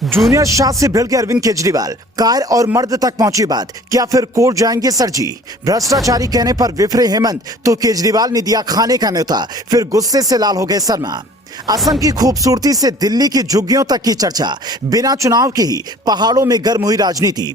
Junior Shah से भिड़ के अरविंद केजरीवाल, कार और मर्द तक पहुंची बात, क्या फिर कोर्ट जाएंगे सर जी? भ्रष्टाचारी कहने पर विफरे हेमंत तो केजरीवाल ने दिया खाने का न्योता, फिर गुस्से से लाल हो गए शर्मा। असम की खूबसूरती से दिल्ली की झुग्गियों तक की चर्चा, बिना चुनाव के ही पहाड़ों में गर्म हुई राजनीति।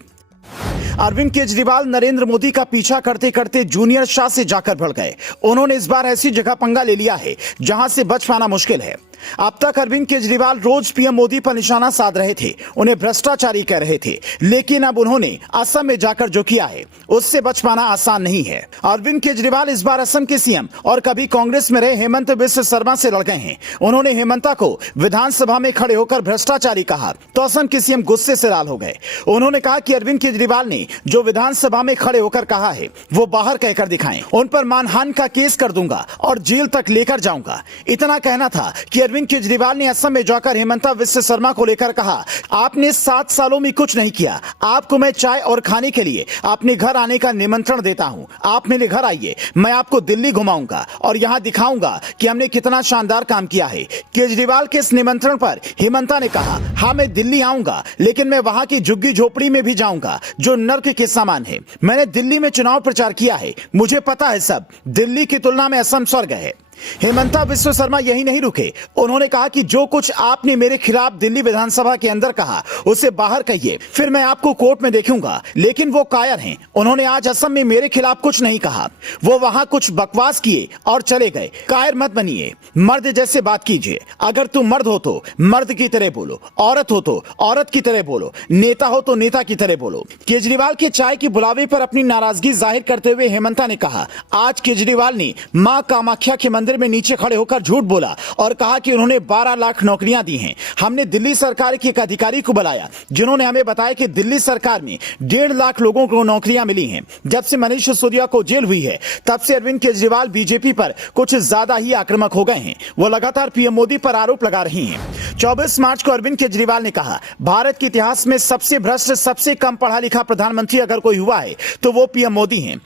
अरविंद केजरीवाल नरेंद्र मोदी का पीछा करते करते जूनियर शाह से जाकर भिड़ गए। उन्होंने इस बार ऐसी जगह पंगा ले लिया है जहां से बच पाना मुश्किल है। अब तक अरविंद केजरीवाल रोज पीएम मोदी पर निशाना साध रहे थे, उन्हें भ्रष्टाचारी कह रहे थे, लेकिन अब उन्होंने असम में जाकर जो किया है उससे बच पाना आसान नहीं है। अरविंद केजरीवाल इस बार असम के सीएम और कभी कांग्रेस में रहे हेमंत बिस्वा शर्मा से लड़ गए हैं। उन्होंने हेमंता को विधानसभा में खड़े होकर भ्रष्टाचारी कहा तो असम के सीएम गुस्से से लाल हो गए। उन्होंने कहा कि अरविंद केजरीवाल ने जो विधानसभा में खड़े होकर कहा है वो बाहर कहकर दिखाएं, उन पर मानहानि का केस कर दूंगा और जेल तक लेकर जाऊंगा। इतना कहना था कि अरविंद केजरीवाल ने असम में जाकर हेमंता बिस्वा शर्मा को लेकर कहा, आपने 7 सालों में कुछ नहीं किया, आपको मैं चाय और खाने के लिए अपने घर आने का निमंत्रण देता हूं, आप मेरे घर आइए, मैं आपको दिल्ली घुमाऊंगा और यहां दिखाऊंगा कि हमने कितना शानदार काम किया है। केजरीवाल के इस निमंत्रण पर हेमंता ने कहा, हाँ मैं दिल्ली आऊंगा, लेकिन मैं वहां की झुग्गी झोपड़ी में भी जाऊंगा जो नर्क के समान है। मैंने दिल्ली में चुनाव प्रचार किया है, मुझे पता है सब, दिल्ली की तुलना में असम स्वर्ग है। हेमंता बिस्वा शर्मा यही नहीं रुके, उन्होंने कहा कि जो कुछ आपने मेरे खिलाफ दिल्ली विधानसभा के अंदर कहा उसे बाहर कहिए, फिर मैं आपको कोर्ट में देखूंगा। लेकिन वो कायर हैं, उन्होंने आज असम में मेरे खिलाफ कुछ नहीं कहा, वो वहां कुछ बकवास किए और चले गए। कायर मत बनिए, मर्द जैसे बात कीजिए। अगर तुम मर्द हो तो मर्द की तरह बोलो, औरत हो तो औरत की तरह बोलो, नेता हो तो नेता की तरह बोलो। केजरीवाल के चाय के बुलावे पर अपनी नाराजगी जाहिर करते हुए हेमंता ने कहा, आज केजरीवाल ने मां कामाख्या के मंदिर में नीचे खड़े होकर झूठ बोला और कहा कि उन्होंने 12 लाख नौकरियां दी हैं। हमने दिल्ली सरकार के एक अधिकारी को बुलाया जिन्होंने हमें बताया कि दिल्ली सरकार में 1.5 लाख लोगों को नौकरियां मिली हैं। जब से मनीष सिसोदिया को जेल हुई है तब से अरविंद केजरीवाल बीजेपी पर कुछ ज्यादा ही आक्रामक हो गए हैं। वो लगातार पीएम मोदी पर आरोप लगा रही हैं। 24 मार्च को अरविंद केजरीवाल ने कहा, भारत के इतिहास में सबसे भ्रष्ट, सबसे कम पढ़ा लिखा प्रधानमंत्री अगर कोई हुआ है तो वो पीएम मोदी हैं।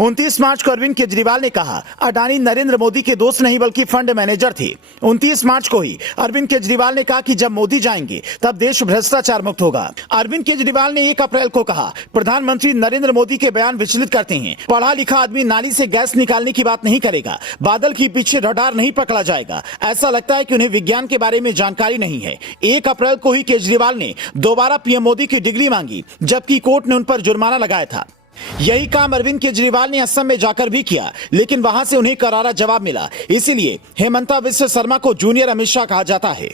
29 मार्च को अरविंद केजरीवाल ने कहा, अडानी नरेंद्र मोदी के दोस्त नहीं बल्कि फंड मैनेजर थे। 29 मार्च को ही अरविंद केजरीवाल ने कहा कि जब मोदी जाएंगे तब देश भ्रष्टाचार मुक्त होगा। अरविंद केजरीवाल ने 1 अप्रैल को कहा, प्रधानमंत्री नरेंद्र मोदी के बयान विचलित करते हैं। पढ़ा लिखा आदमी नाली से गैस निकालने की बात नहीं करेगा, बादल के पीछे रडार नहीं पकड़ा जाएगा। ऐसा लगता है कि उन्हें विज्ञान के बारे में जानकारी नहीं है। 1 अप्रैल को ही केजरीवाल ने दोबारा पीएम मोदी की डिग्री मांगी, जबकि कोर्ट ने उन पर जुर्माना लगाया था। यही काम अरविंद केजरीवाल ने असम में जाकर भी किया, लेकिन वहां से उन्हें करारा जवाब मिला। इसीलिए हेमंता बिस्वा शर्मा को जूनियर अमित शाह कहा जाता है।